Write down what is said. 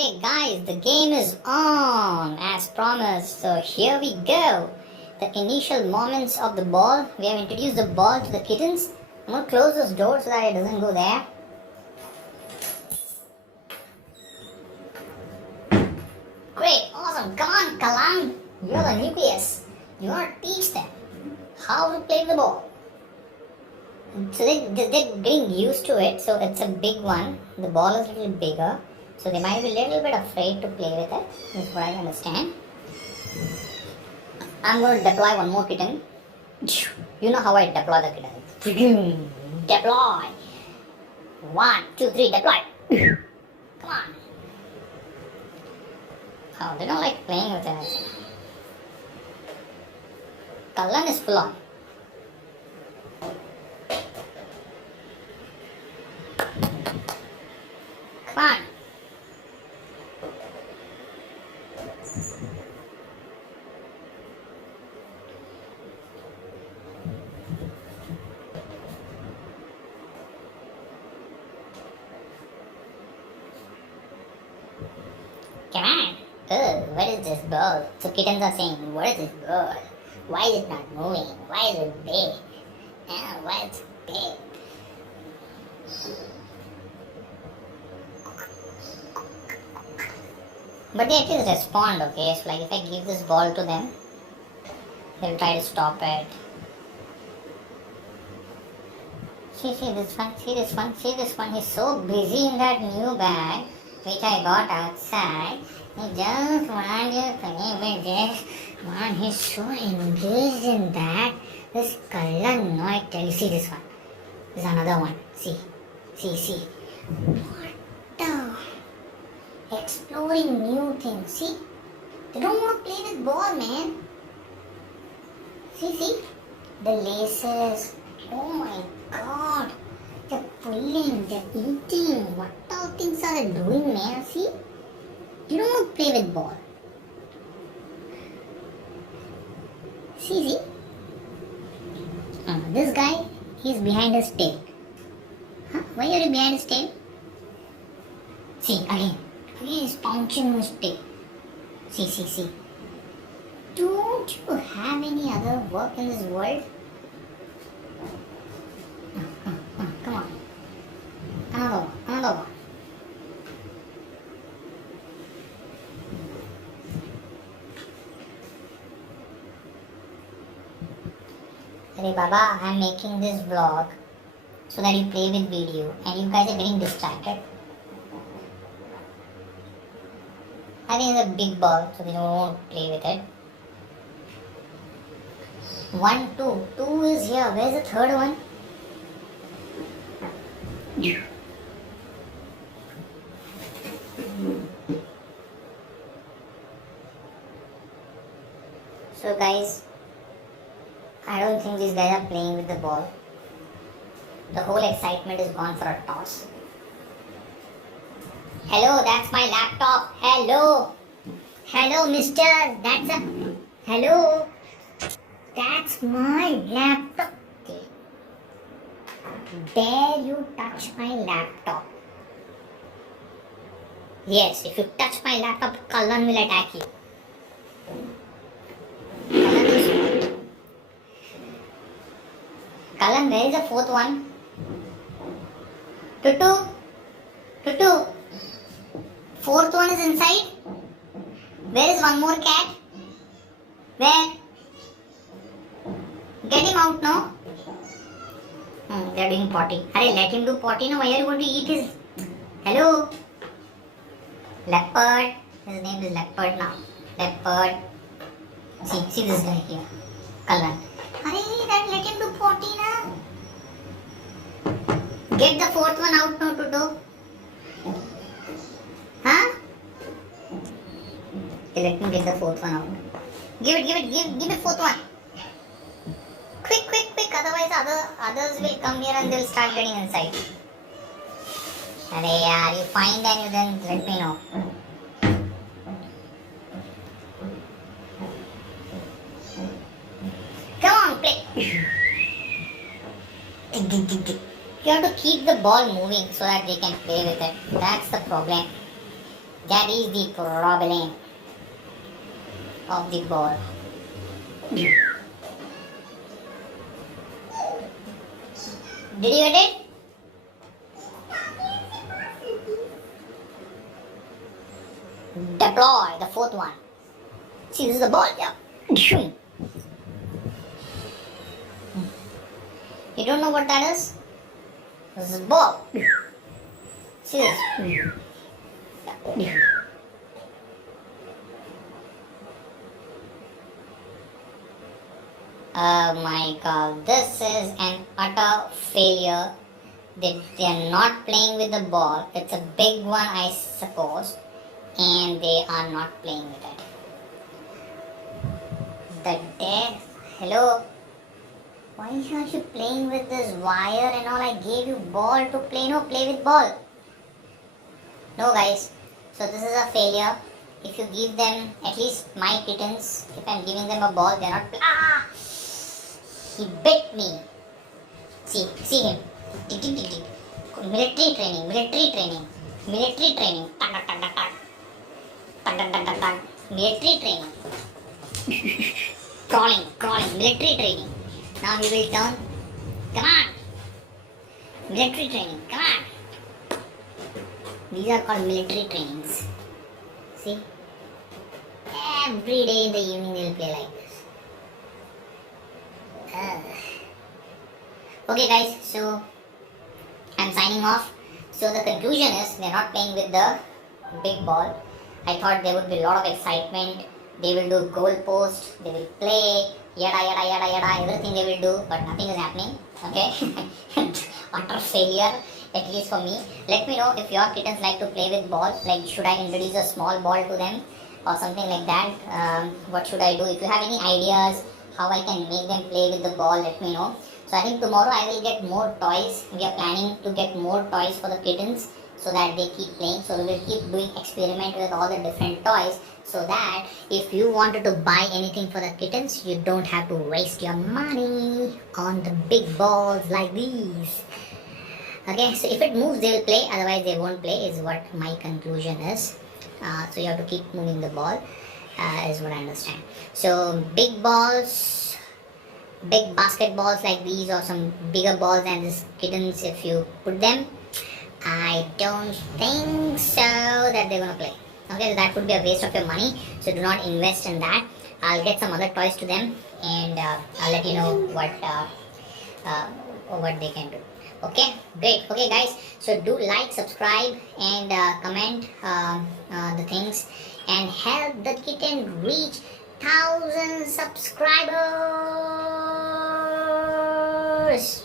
Okay guys, the game is on as promised. So here we go. The initial moments of the ball. We have introduced the ball to the kittens. I'm going to close this door so that it doesn't go there. Great, awesome. Come on, Kalam. You're the nucleus. You want to teach them how to play the ball. So they're getting used to it. So it's a big one. The ball is a little bigger. So they might be a little bit afraid to play with it. This is what I understand. I'm going to deploy one more kitten. You know how I deploy the kitten. Deploy. 1, 2, 3, deploy. Come on. Oh, they don't like playing with it. Kallan is full on. Come on. Come on. Oh, what is this ball? So kittens are saying, what is this ball? Why is it not moving? Why is it big? Oh, why is it big? But they at least respond, okay? So like if I give this ball to them, they'll try to stop it. See this one, see this one, see this one. He's so busy in that new bag which I got outside. He just wants to play with this one. He's so engaged in that. This color, no, I tell you. See this one. This is another one. See. What the? Exploring new things. See? They don't want to play with ball, man. See? The laces. Oh my god. They're pulling, they're eating. What all things are they doing, man? See? You don't want to play with ball. See? This guy, he's behind his tail. Huh? Why are you behind his tail? See, again he's pouncing his tail. See. Don't you have any other work in this world? Come on. Another one. Hey Baba, I'm making this vlog so that you play with video and you guys are getting distracted. I think it's a big ball, so they don't want to play with it. 1, 2. 2 is here. Where's the third one? So guys, I don't think these guys are playing with the ball. The whole excitement is gone for a toss. Hello, that's my laptop. Hello, mister. Hello. That's my laptop. Dare you touch my laptop? Yes, if you touch my laptop, Kallan will attack you. Kallan, where is the fourth one? Tutu. Fourth one is inside. Where is one more cat? Where? Get him out now. They're doing potty. Hurry, let him do potty now. Why are you going to eat his... Hello? Leopard. His name is Leopard now. Leopard. See this guy here. Kallan. Hurry, let him do potty now. Get the fourth one out now, Tutu. Huh? Okay, let me get the fourth one out. Give the fourth one. Quick, otherwise others will come here and they'll start getting inside. Arey yaar, you find and you then let me know. Come on, play. You have to keep the ball moving so that they can play with it. That's the problem. That is the problem of the ball. Did you get it? Deploy the fourth one. See, this is the ball. Yeah. You don't know what that is? This is ball. See this? Oh my god, this is an utter failure. They are not playing with the ball. It's a big one, I suppose, and they are not playing with it. The dead. Hello? Why aren't you playing with this wire and all? I gave you ball to play. No, play with ball. No, guys. So this is a failure. If you give them, at least my kittens, if I'm giving them a ball, they're not. Ah! He bit me. See him. Military training. Military training. Military training. Military training. Crawling. Military training. Now he will turn. Come on. Military training. Come on. These are called military trainings. See? Every day in the evening they will play like this. Okay guys, so I'm signing off. So the conclusion is they're not playing with the big ball. I thought there would be a lot of excitement. They will do goal post, they will play, yada, everything they will do, but nothing is happening. Okay? Utter failure, at least for me. Let me know if your kittens like to play with ball. Like, should I introduce a small ball to them or something like that? What should I do? If you have any ideas how I can make them play with the ball, let me know. So I think tomorrow I will get more toys. We are planning to get more toys for the kittens so that they keep playing. So we will keep doing experiment with all the different toys, so that if you wanted to buy anything for the kittens, you don't have to waste your money on the big balls like these. Okay, so if it moves they will play, otherwise they won't play, is what my conclusion is. So you have to keep moving the ball, is what I understand. So big balls, big basketballs like these, or some bigger balls than this kittens, if you put them, I don't think so that they're gonna play. Okay, so that would be a waste of your money, so do not invest in that. I'll get some other toys to them, and I'll let you know what they can do. Okay, great. Okay guys, so do like, subscribe, and comment the things, and help the kitten reach 1,000 subscribers.